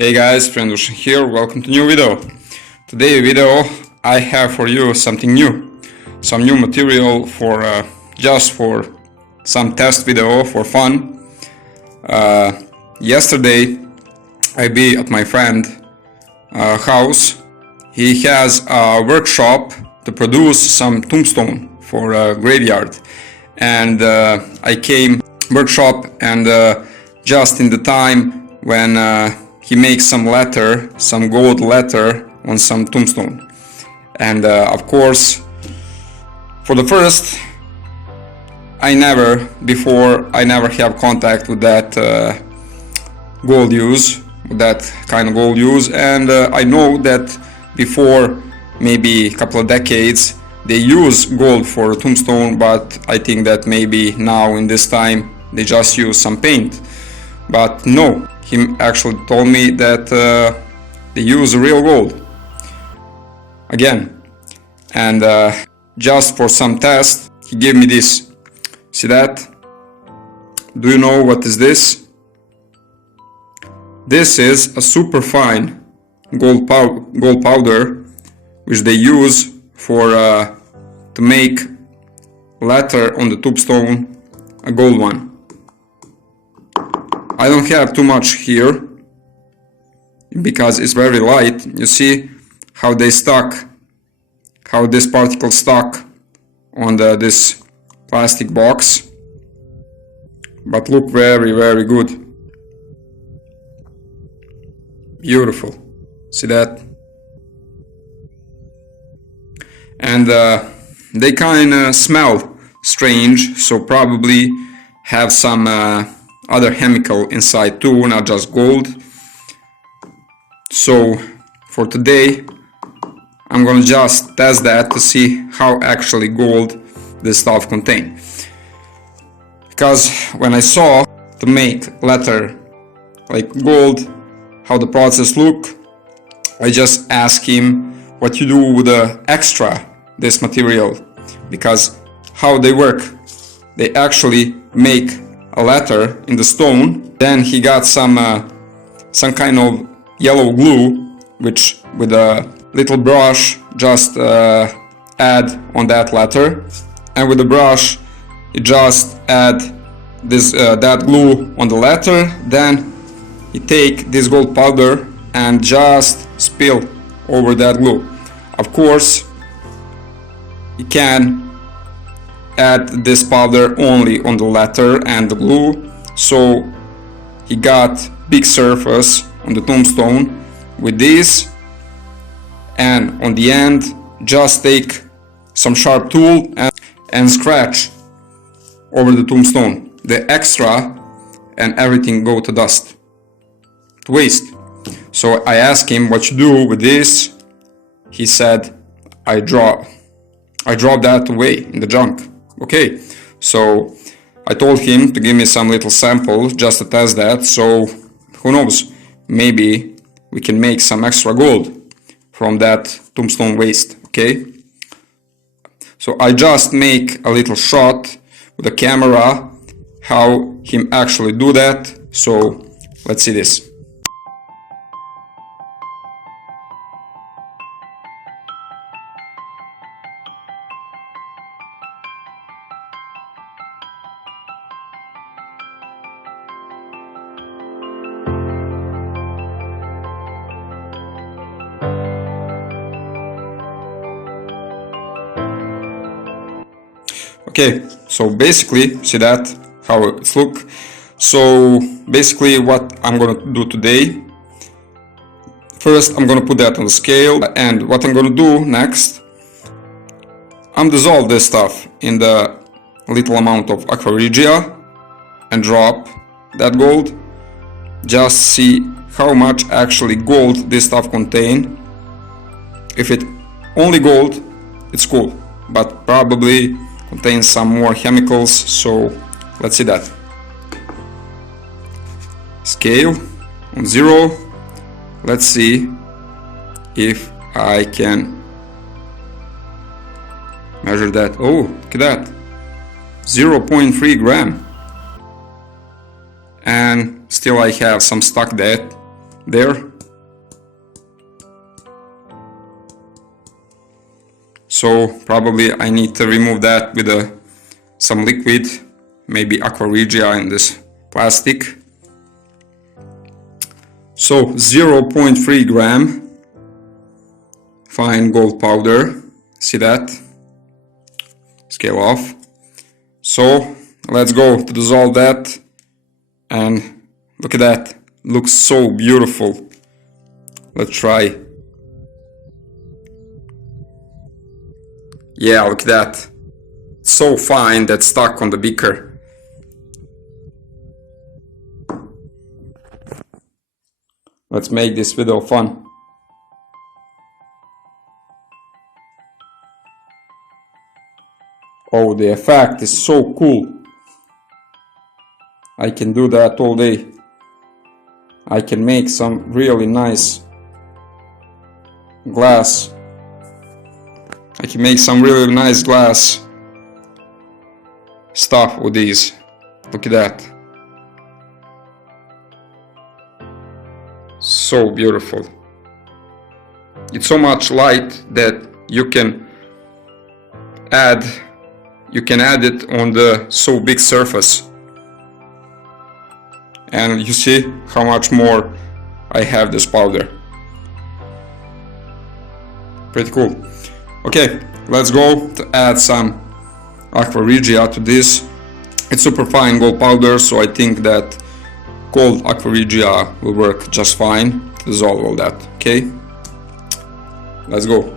Hey guys, From Tombstone here, welcome to new video. Today video I have for you something new. Some new material for just for some test video for fun. Yesterday I be at my friend house. He has a workshop to produce some tombstone for a graveyard. And I came workshop and just in the time when he makes some letter, some gold letter on some tombstone. And of course, for the first, I never have contact with that gold use, with that kind of gold use. And I know that before maybe a couple of decades, they use gold for a tombstone, but I think that maybe now in this time, they just use some paint. But no. He actually told me that they use real gold again, and just for some test he gave me this. See that? Do you know what is this? This is a super fine gold powder which they use for to make letter on the tombstone, a gold one. I don't have too much here because it's very light. You see how they stuck, how this particle stuck on this plastic box, but look very good. Beautiful. See that? And they kind of smell strange, so probably have some other chemical inside too, not just gold. So for today I'm gonna just test that to see how actually gold this stuff contain. Because when I saw to make letter like gold, how the process look, I just asked him what you do with the extra this material, because how they work. They actually make a letter in the stone, then he got some kind of yellow glue, which with a little brush just add on that letter, and with the brush he just add this that glue on the letter. Then he take this gold powder and just spill over that glue. Of course he can add this powder only on the letter and the glue, so he got big surface on the tombstone with this, and on the end just take some sharp tool and scratch over the tombstone. The extra and everything go to dust, to waste. So I asked him what you do with this. He said I drop that away in the junk. Okay, so I told him to give me some little sample just to test that, so who knows, maybe we can make some extra gold from that tombstone waste. Okay, so I just make a little shot with the camera how him actually do that, so let's see this. Okay, so basically, see that, how it's look. So basically what I'm gonna do today, first I'm gonna put that on the scale, and what I'm gonna do next, I'm dissolve this stuff in the little amount of aqua regia and drop that gold, just see how much actually gold this stuff contain. If it only gold, it's cool, but probably contains some more chemicals, so let's see that. Scale on 0. Let's see if I can measure that. Oh, look at that, 0.3 gram. And still I have some stuck there. so probably I need to remove that with some liquid, maybe aqua regia in this plastic. So 0.3 gram fine gold powder, see that? Scale off. So let's go to dissolve that, and look at that, looks so beautiful. Let's try. Yeah, look at that, so fine that stuck on the beaker. Let's make this video fun. Oh, the effect is so cool. I can do that all day. I can make some really nice glass. I can make some really nice glass stuff with these. Look at that. So beautiful. It's so much light that you can add it on the so big surface. And you see how much more I have this powder. Pretty cool. Okay, let's go to add some aqua regia to this. It's super fine gold powder, so I think that cold aqua regia will work just fine to dissolve all that. Okay, let's go.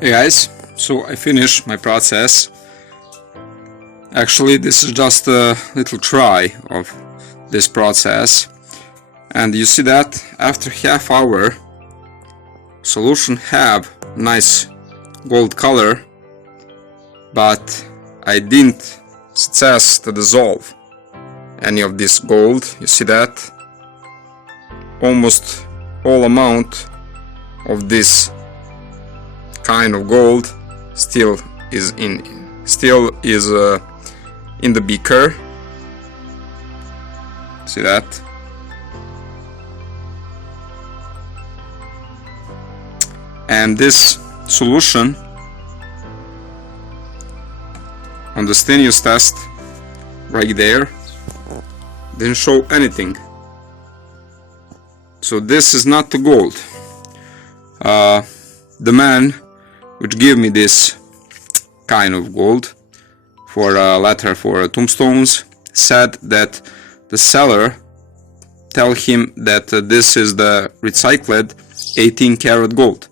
Hey guys, so I finished my process. Actually, this is just a little try of this process, and you see that after half hour solution have nice gold color, but I didn't success to dissolve any of this gold. You see that almost all amount of this kind of gold still is in the beaker. See that? And this solution on the stainless test right there didn't show anything. So this is not the gold. The man which gave me this kind of gold for a letter for Tombstones said that the seller tell him that this is the recycled 18 karat gold,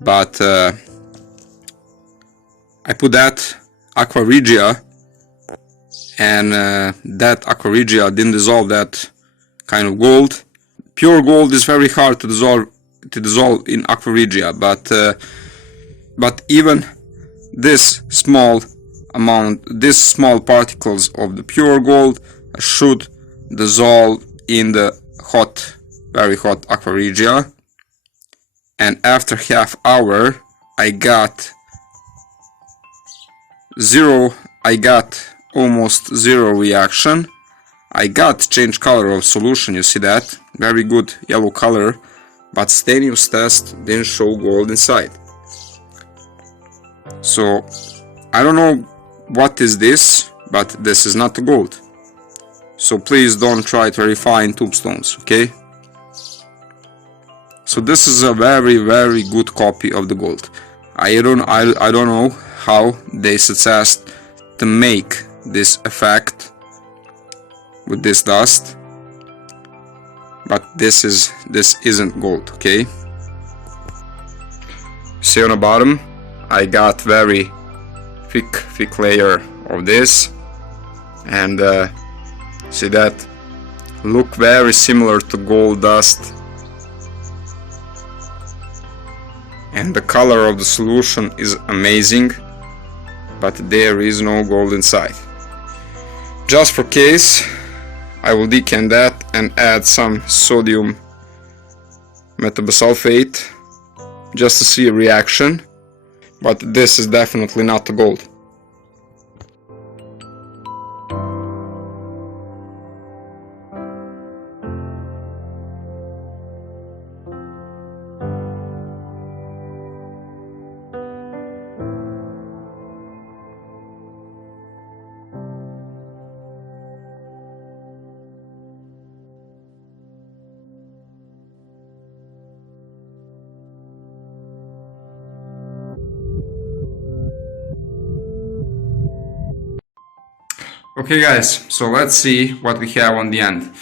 but I put that aqua regia, and that aqua regia didn't dissolve that kind of gold. Pure gold is very hard to dissolve in aqua regia, but even this small particles of the pure gold should dissolve in the very hot aqua regia. And after half hour I got almost zero reaction. I got change color of solution, you see that, very good yellow color, but stainless test didn't show gold inside. So I don't know what is this, but this is not the gold. So please don't try to refine tombstones, okay? So this is a very good copy of the gold. I don't know how they successed to make this effect with this dust, but this isn't gold, okay? See on the bottom I got very thick layer of this, and see that look very similar to gold dust, and the color of the solution is amazing, but there is no gold inside. Just for case I will decant that and add some sodium metabisulfate just to see a reaction, but this is definitely not the gold. Okay guys, so let's see what we have on the end.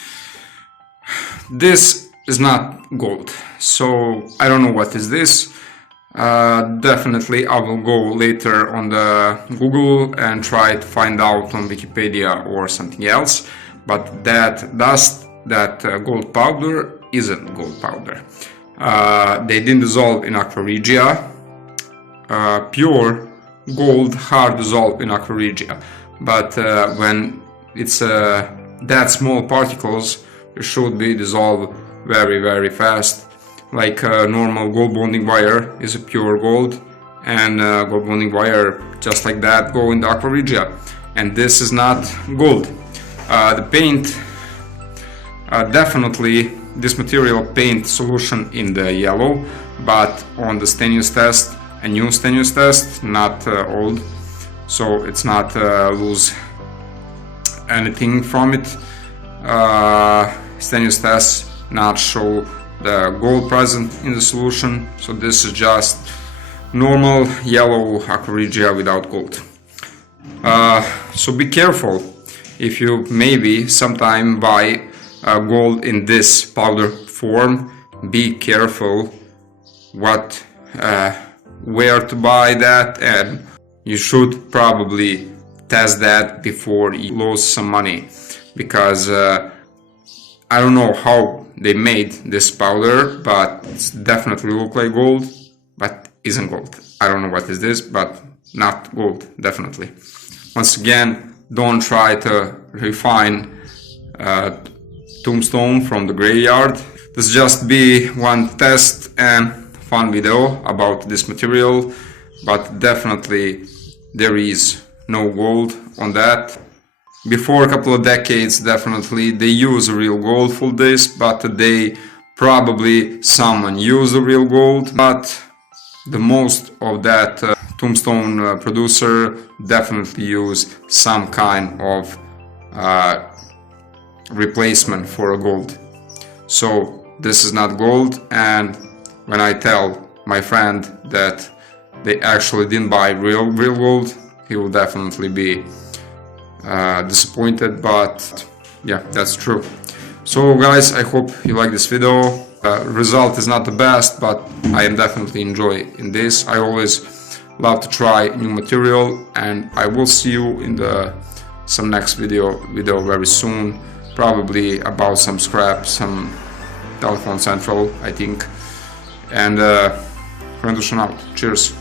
This is not gold, so I don't know what is this. Definitely I will go later on the Google and try to find out on Wikipedia or something else, but that dust, that gold powder isn't gold powder. They didn't dissolve in aqua regia. Pure gold hard dissolve in aqua regia. But when it's that small particles, it should be dissolved very fast. Like normal gold bonding wire is a pure gold, and gold bonding wire just like that go in the aqua regia. And this is not gold. The paint, definitely this material paint solution in the yellow, but on the stainless test, a new stainless test, not old. So it's not lose anything from it. Stainless test not show the gold present in the solution, so this is just normal yellow aqua regia without gold. So be careful if you maybe sometime buy gold in this powder form. Be careful what where to buy that, and you should probably test that before you lose some money, because I don't know how they made this powder, but it definitely look like gold, but isn't gold. I don't know what is this, but not gold, definitely. Once again, don't try to refine Tombstone from the graveyard. This just be one test and fun video about this material, but definitely there is no gold on that. Before a couple of decades, definitely they use real gold for this, but today probably someone use the real gold, but the most of that Tombstone producer definitely use some kind of replacement for a gold. So this is not gold, and when I tell my friend that they actually didn't buy real gold, he will definitely be disappointed, but yeah, that's true. So guys, I hope you like this video. Result is not the best, but I am definitely enjoying this. I always love to try new material, and I will see you in some next video very soon, probably about some scrap, some telephone central, I think. And From Tombstone out. Cheers.